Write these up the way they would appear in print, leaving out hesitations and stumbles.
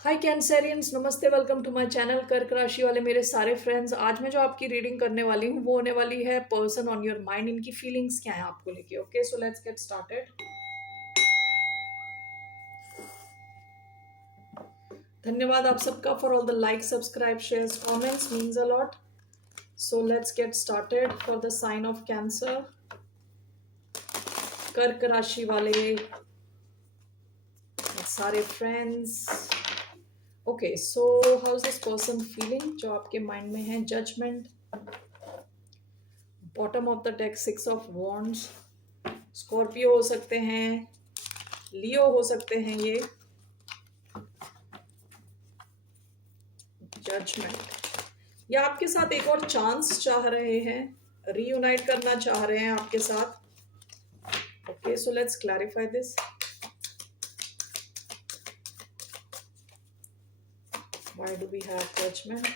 हाय कैंसरियंस, नमस्ते। Welcome to my channel कर्क राशि वाले मेरे सारे फ्रेंड्स। आज मैं जो आपकी रीडिंग करने वाली हूँ वो होने वाली है पर्सन ऑन योर माइंड। इनकी फीलिंग्स क्या है आपको लेके। Okay, so let's get started. धन्यवाद आप सबका for all the like, subscribe, shares, comments, means a lot. So let's get started for the sign of Cancer. कर्क राशि वाले सारे friends. Okay, so how is this person feeling जो आपके mind में है? Judgement, bottom of the deck, six of wands. Scorpio हो सकते हैं, लियो हो सकते हैं ये। जजमेंट, या आपके साथ एक और चांस चाह रहे हैं, रीयूनाइट करना चाह रहे हैं आपके साथ। Okay, so let's clarify this. Why do we have judgement?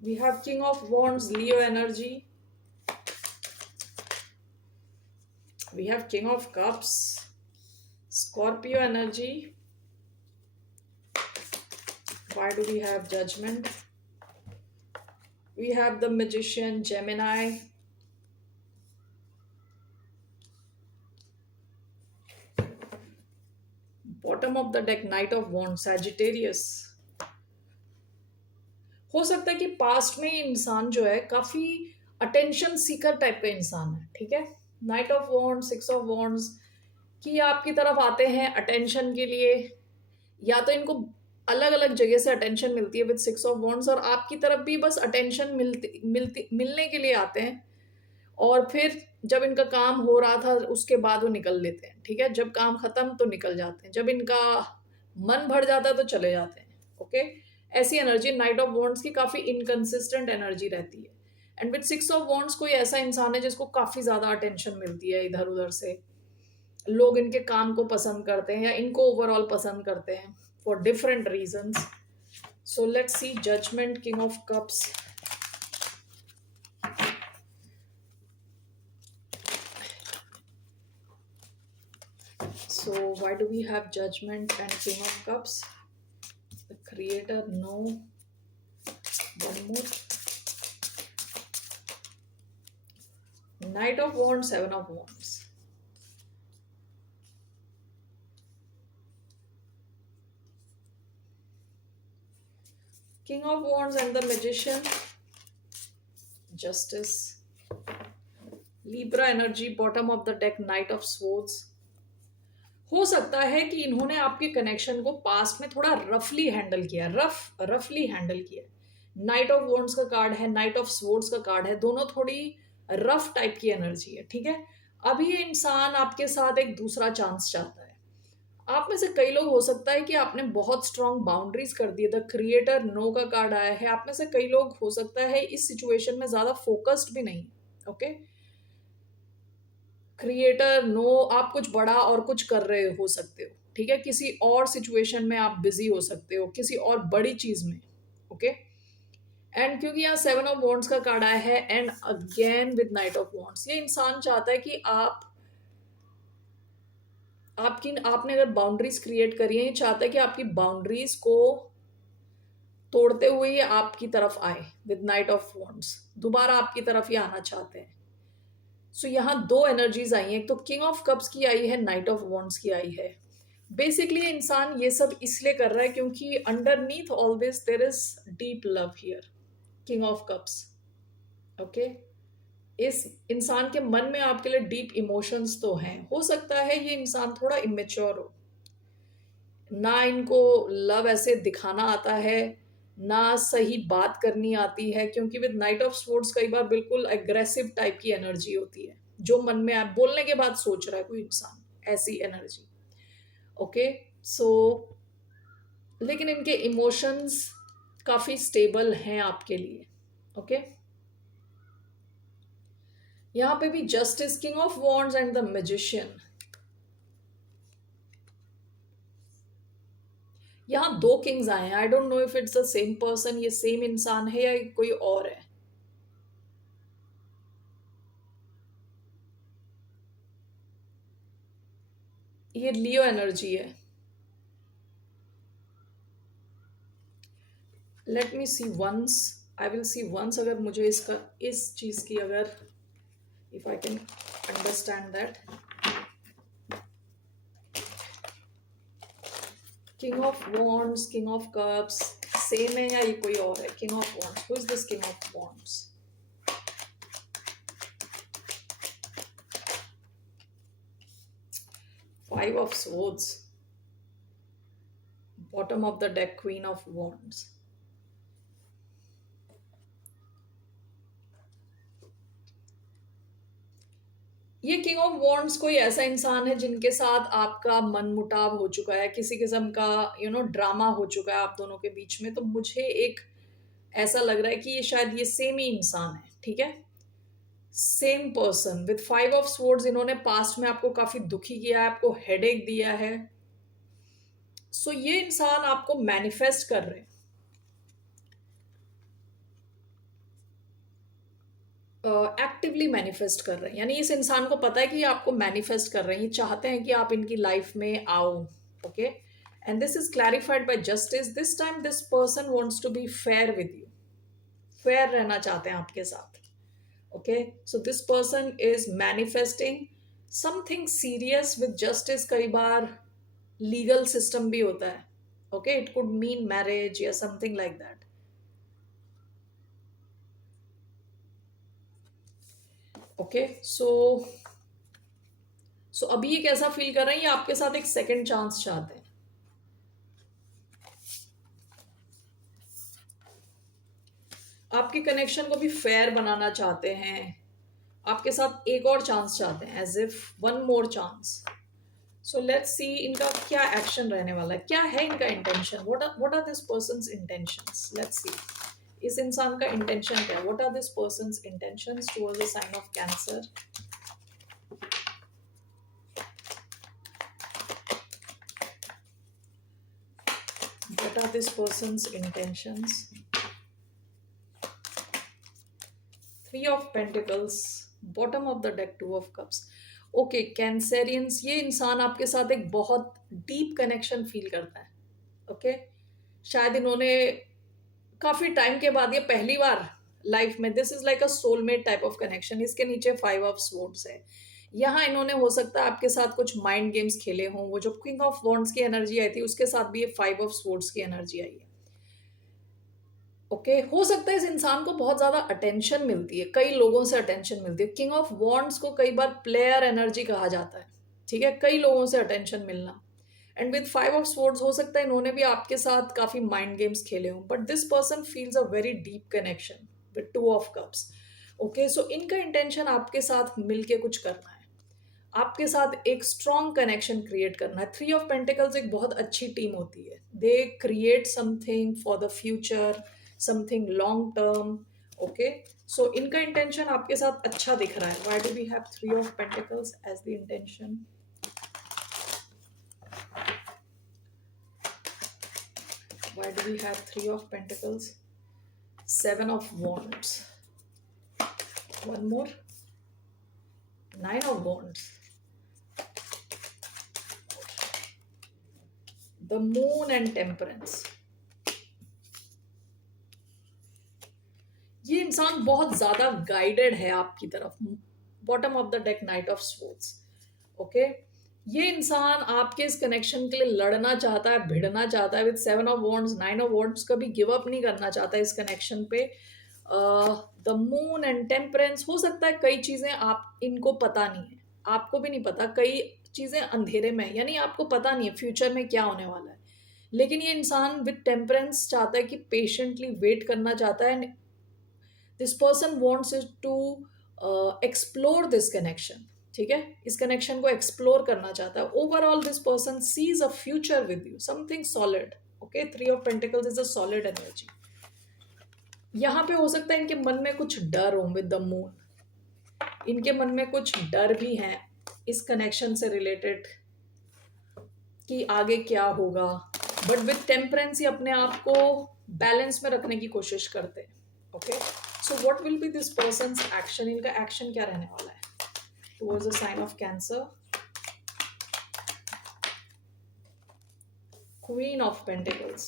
We have king of wands, Leo energy. We have king of cups, Scorpio energy. Why do we have judgement? We have the magician, Gemini. Bottom of the deck, knight of wand, Sagittarius. हो सकता है कि past में ये इंसान जो है काफी अटेंशन सीकर टाइप का इंसान है। ठीक है, night of wands, six of wands, कि आपकी तरफ आते हैं अटेंशन के लिए, या तो इनको अलग अलग जगह से अटेंशन मिलती है विद सिक्स ऑफ वॉन्ड्स, और आपकी तरफ भी बस अटेंशन मिलने के लिए आते हैं। और फिर जब इनका काम हो रहा था उसके बाद वो निकल लेते हैं। ठीक है, जब काम खत्म तो निकल जाते हैं, जब इनका मन भर जाता है तो चले जाते हैं। ओके, ऐसी एनर्जी नाइट ऑफ वॉन्ड्स की काफी इनकंसिस्टेंट एनर्जी रहती है। And with six of wands कोई ऐसा इंसान है जिसको काफी ज्यादा अटेंशन मिलती है इधर उधर से। लोग इनके काम को पसंद करते हैं या इनको ओवरऑल पसंद करते हैं for different reasons. So let's see judgement, king of cups. So why do we have judgment and king of cups? The creator, no. One more. Knight of wands, seven of wands. King of wands and the magician. Justice. Libra energy, bottom of the deck, knight of swords. हो सकता है कि इन्होंने आपके connection को past में थोड़ा रफली हैंडल किया, रफली हैंडल किया। नाइट ऑफ वॉन्ड्स का कार्ड है, नाइट ऑफ स्वॉर्ड्स का कार्ड है, दोनों थोड़ी रफ टाइप की एनर्जी है। ठीक है, अभी ये इंसान आपके साथ एक दूसरा चांस चाहता है। आप में से कई लोग हो सकता है कि आपने बहुत स्ट्रॉन्ग बाउंड्रीज कर दी। द क्रिएटर, नो का कार्ड आया है। आप में से कई लोग हो सकता है इस सिचुएशन में ज्यादा फोकस्ड भी नहीं। ओके, क्रिएटर, नो, आप कुछ बड़ा और कुछ कर रहे हो सकते हो। ठीक है, किसी और सिचुएशन में आप बिजी हो सकते हो, किसी और बड़ी चीज में। ओके, एंड क्योंकि यहाँ सेवन ऑफ वॉन्ड्स का कार्ड आया है and again with night of wands, ये इंसान चाहता है कि आपने अगर बाउंड्रीज क्रिएट करी है, ये चाहता है कि आपकी बाउंड्रीज को तोड़ते हुए ये आपकी तरफ आए। विद नाइट ऑफ वॉन्ड्स दोबारा आपकी तरफ ये आना चाहते हैं। सो यहाँ दो एनर्जीज आई हैं, एक तो किंग ऑफ कप्स की आई है, नाइट ऑफ वॉन्ड्स की आई है। बेसिकली इंसान ये सब इसलिए कर रहा है क्योंकि underneath all this there is deep love here. King of cups. Okay, इस इंसान के मन में आपके लिए डीप इमोशंस तो हैं। हो सकता है ये इंसान थोड़ा इमेच्योर हो, ना इनको लव ऐसे दिखाना आता है, ना सही बात करनी आती है। क्योंकि विद नाइट ऑफ स्वॉर्ड्स कई बार बिल्कुल एग्रेसिव टाइप की एनर्जी होती है, जो मन में आप बोलने के बाद सोच रहा है कोई इंसान, ऐसी एनर्जी। ओके, सो लेकिन इनके इमोशंस काफी स्टेबल हैं आपके लिए। ओके, यहां पे भी justice, king of wands and the magician. यहाँ दो किंग्स आए हैं। I don't know if it's the same person, ये सेम इंसान है या कोई और है। ये लियो एनर्जी है. Let me see once, I will see once, अगर मुझे इसका इस चीज की अगर if I can understand that. King of wands, king of cups same है या ये कोई और है? King of wands, who is this king of wands? Five of swords, bottom of the deck, queen of wands. ये king of wands कोई ऐसा इंसान है जिनके साथ आपका मनमुटाव हो चुका है, किसी किस्म का ड्रामा हो चुका है आप दोनों के बीच में. तो मुझे एक ऐसा लग रहा है कि ये शायद ये सेम ही इंसान है. ठीक है, same person with five of swords. इन्होंने पास्ट में आपको काफी दुखी किया है, आपको हेडेक दिया है. सो ये इंसान आपको मैनिफेस्ट कर रहे हैं, एक्टिवली मैनिफेस्ट कर रहे हैं. यानी इस इंसान को पता है कि ये आपको मैनिफेस्ट कर रहे हैं, ये चाहते हैं कि आप इनकी लाइफ में आओ. Okay, and this is clarified by justice. This time this person wants to be fair with you, fair रहना चाहते हैं आपके साथ. ओके, सो दिस पर्सन इज मैनिफेस्टिंग समथिंग सीरियस विद जस्टिस. कई बार लीगल सिस्टम भी होता है. Okay, it could mean marriage या something like that. Okay, so अभी ये कैसा फील कर रहे हैं? ये आपके साथ एक सेकंड चांस चाहते हैं. आपके कनेक्शन को भी फेयर बनाना चाहते हैं, आपके साथ एक और चांस चाहते हैं, as if one more chance. So let's see इनका क्या एक्शन रहने वाला है, क्या है इनका intention. What are this person's intentions? Let's see इस इंसान का इंटेंशन क्या है. What are this person's intentions towards the sign of Cancer. What are this person's intentions? Three of Pentacles, bottom of the deck, Two of Cups. Okay Cancerians, ये इंसान आपके साथ एक बहुत डीप कनेक्शन फील करता है. ओके, शायद इन्होंने काफी टाइम के बाद, ये पहली बार लाइफ में, this is like a soulmate type of connection. इसके नीचे फाइव ऑफ स्वॉर्ड्स है. यहाँ इन्होंने हो सकता है आपके साथ कुछ माइंड गेम्स खेले हों. वो जो किंग ऑफ वॉन्ड्स की एनर्जी आई थी उसके साथ भी ये फाइव ऑफ स्वॉर्ड्स की एनर्जी आई है. ओके, हो सकता है इस इंसान को बहुत ज्यादा अटेंशन मिलती है, कई लोगों से अटेंशन मिलती है. किंग ऑफ वॉन्ड्स को कई बार प्लेयर एनर्जी कहा जाता है. ठीक है, कई लोगों से अटेंशन मिलना. And with five of swords हो सकता है इन्होंने भी आपके साथ काफी माइंड गेम्स खेले हों. But this person feels a very deep connection with two of cups. Okay, so इनका इंटेंशन आपके साथ मिलके कुछ करना है, आपके साथ एक स्ट्रॉन्ग कनेक्शन क्रिएट करना है. थ्री ऑफ पेंटिकल्स एक बहुत अच्छी टीम होती है. They create something for the future, something long term. Okay, so इनका इंटेंशन आपके साथ अच्छा दिख रहा है. Why do we have three of pentacles as the intention? Why do we have three of pentacles? Seven of wands. One more. Nine of wands. The moon and temperance. ये इंसान बहुत ज्यादा गाइडेड है आपकी तरफ. Bottom of the deck, knight of swords. Okay, ये इंसान आपके इस कनेक्शन के लिए लड़ना चाहता है, भिड़ना चाहता है. With seven of wands, nine of wands, कभी गिव अप नहीं करना चाहता इस कनेक्शन पे. द मून एंड टेम्परेंस, हो सकता है कई चीजें आप इनको पता नहीं है, आपको भी नहीं पता, कई चीजें अंधेरे में है, यानी आपको पता नहीं है फ्यूचर में क्या होने वाला है. लेकिन ये इंसान विद टेम्परेंस चाहता है कि पेशेंटली वेट करना चाहता है. And this person wants to explore this connection. ठीक है, इस कनेक्शन को एक्सप्लोर करना चाहता है. Overall this person sees a future with you, something solid. Okay, three of pentacles is a solid energy. यहाँ पे हो सकता है इनके मन में कुछ डर हो. विद द मून, इनके मन में कुछ डर भी हैं इस कनेक्शन से रिलेटेड कि आगे क्या होगा. बट विद टेम्परेंस ही अपने आप को बैलेंस में रखने की कोशिश करते हैं. Okay, so what will be this person's action? इनका एक्शन क्या रहने वाला है towards the sign of Cancer? Queen of pentacles,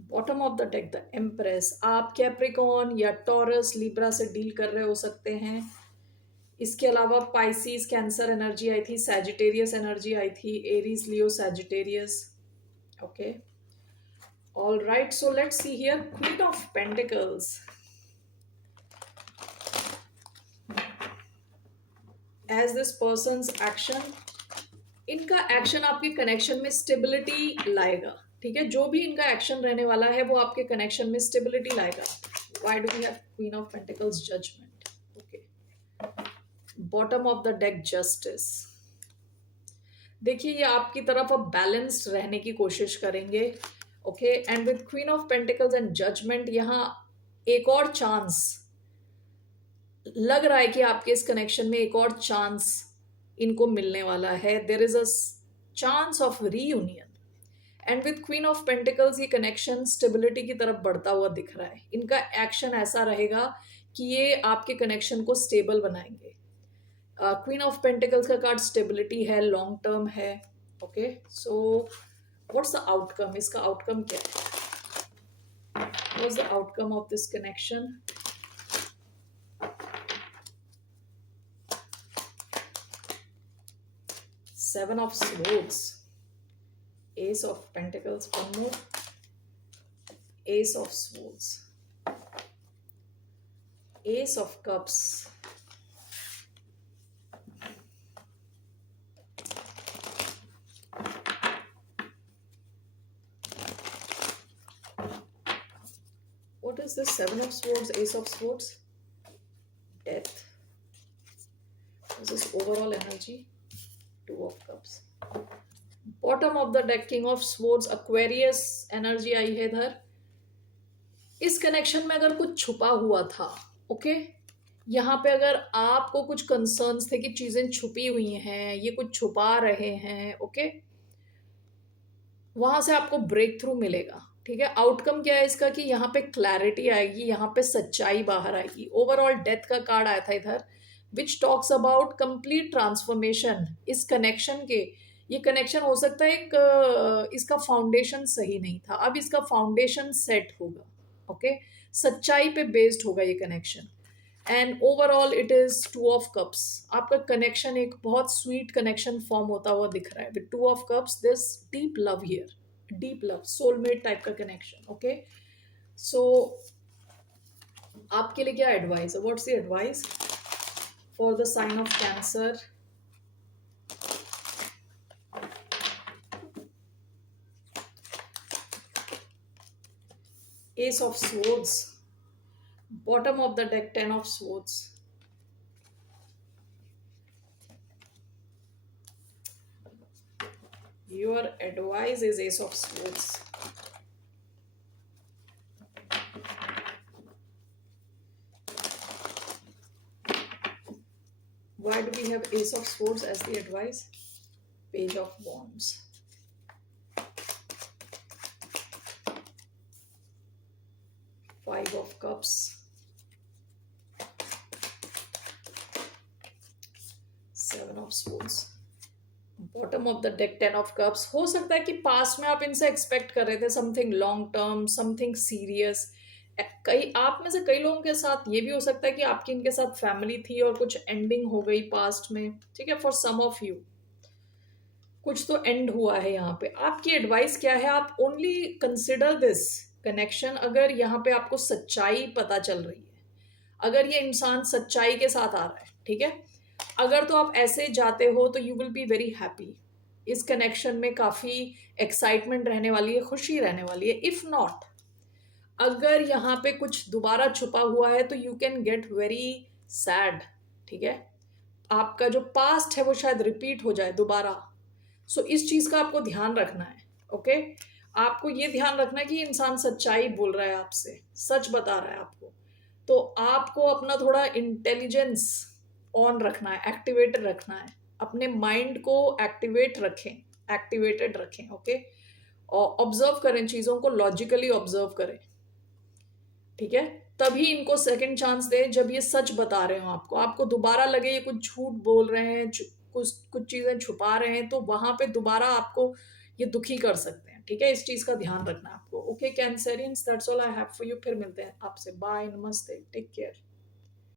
bottom of the deck the empress. आप कैप्रिकॉन या टॉरस लिब्रा से डील कर रहे हो सकते हैं। इसके अलावा पाइसिस कैंसर एनर्जी आई थी, सैजिटेरियस एनर्जी आई थी, Aries Leo Sagittarius. Okay, all right, so let's see here queen of pentacles. As this person's action, इनका एक्शन आपके कनेक्शन में स्टेबिलिटी लाएगा। ठीक है, जो भी इनका एक्शन रहने वाला है वो आपके कनेक्शन में स्टेबिलिटी लाएगा। Why do we have queen of pentacles? Judgement. Okay, bottom of the deck justice. देखिए, ये आपकी तरफ अब बैलेंस्ड रहने की कोशिश करेंगे। Okay, and with queen of pentacles and judgement, यहाँ एक और चांस लग रहा है कि आपके इस कनेक्शन में एक और चांस इनको मिलने वाला है। There is a chance of reunion, and with queen of pentacles ये कनेक्शन स्टेबिलिटी की तरफ बढ़ता हुआ दिख रहा है। इनका एक्शन ऐसा रहेगा कि ये आपके कनेक्शन को स्टेबल बनाएंगे। क्वीन ऑफ पेंटिकल्स का कार्ड स्टेबिलिटी है, लॉन्ग टर्म है। Okay, so what's the outcome? इसका आउटकम क्या है? What's the outcome of this connection? Seven of Swords, Ace of Pentacles, one more, Ace of Swords, Ace of Cups, what is this? Seven of Swords, Ace of Swords, Death. This is overall energy. Two of Cups. Bottom of the deck, King of Swords, Aquarius energy आई है इधर। इस connection में अगर कुछ छुपा हुआ था, okay, यहाँ पे अगर आपको कुछ कंसर्न्स थे कि चीजें छुपी हुई हैं, ये कुछ छुपा रहे हैं, ओके, वहां से आपको ब्रेक थ्रू मिलेगा। ठीक है, आउटकम क्या है इसका? कि यहाँ पे क्लैरिटी आएगी, यहाँ पे सच्चाई बाहर आएगी। ओवरऑल डेथ का कार्ड आया था इधर, which talks about complete transformation. इस कनेक्शन के, ये कनेक्शन हो सकता है एक इसका फाउंडेशन सही नहीं था, अब इसका फाउंडेशन सेट होगा। ओके, सच्चाई पे बेस्ड होगा ये connection. And overall it is to of cups. आपका कनेक्शन एक बहुत स्वीट कनेक्शन फॉर्म होता हुआ दिख रहा है with two of cups. This deep love here, deep love, soulmate type का कनेक्शन। ओके, सो आपके लिए क्या एडवाइस है? What's the advice for the sign of Cancer? Ace of Swords, bottom of the deck, Ten of Swords. Your advice is Ace of Swords. Why do we have Ace of Swords as the advice? Page of Wands. Five of Cups. Seven of Swords. Bottom of the deck, Ten of Cups. हो सकता है कि past में आप इनसे expect कर रहे थे something long term, something serious. कई आप में से कई लोगों के साथ ये भी हो सकता है कि आपकी इनके साथ फैमिली थी और कुछ एंडिंग हो गई पास्ट में। ठीक है, फॉर सम ऑफ यू कुछ तो एंड हुआ है यहाँ पे। आपकी एडवाइस क्या है? आप ओनली कंसिडर दिस कनेक्शन अगर यहाँ पे आपको सच्चाई पता चल रही है, अगर ये इंसान सच्चाई के साथ आ रहा है। ठीक है, अगर तो आप ऐसे जाते हो तो you will be very happy. इस कनेक्शन में काफी एक्साइटमेंट रहने वाली है, खुशी रहने वाली है। इफ नॉट, अगर यहाँ पे कुछ दोबारा छुपा हुआ है तो you can get very sad. ठीक है, आपका जो पास्ट है वो शायद रिपीट हो जाए दोबारा। सो इस चीज का आपको ध्यान रखना है। ओके, आपको ये ध्यान रखना है कि इंसान सच्चाई बोल रहा है आपसे, सच बता रहा है आपको। तो आपको अपना थोड़ा इंटेलिजेंस ऑन रखना है, एक्टिवेटेड रखना है। अपने माइंड को एक्टिवेट रखें, एक्टिवेटेड रखें। ओके, और ऑब्जर्व करें, चीजों को लॉजिकली ऑब्जर्व करें। ठीक है, तभी इनको सेकंड चांस दे जब ये सच बता रहे हो आपको। आपको दोबारा लगे ये कुछ झूठ बोल रहे हैं, कुछ चीजें छुपा रहे हैं, तो वहां पे दोबारा आपको ये दुखी कर सकते हैं, ठीक है? इस चीज़ का ध्यान रखना है आपको। Okay cancerians, that's all I have for you. फिर मिलते हैं आपसे। बाय, नमस्ते, टेक केयर।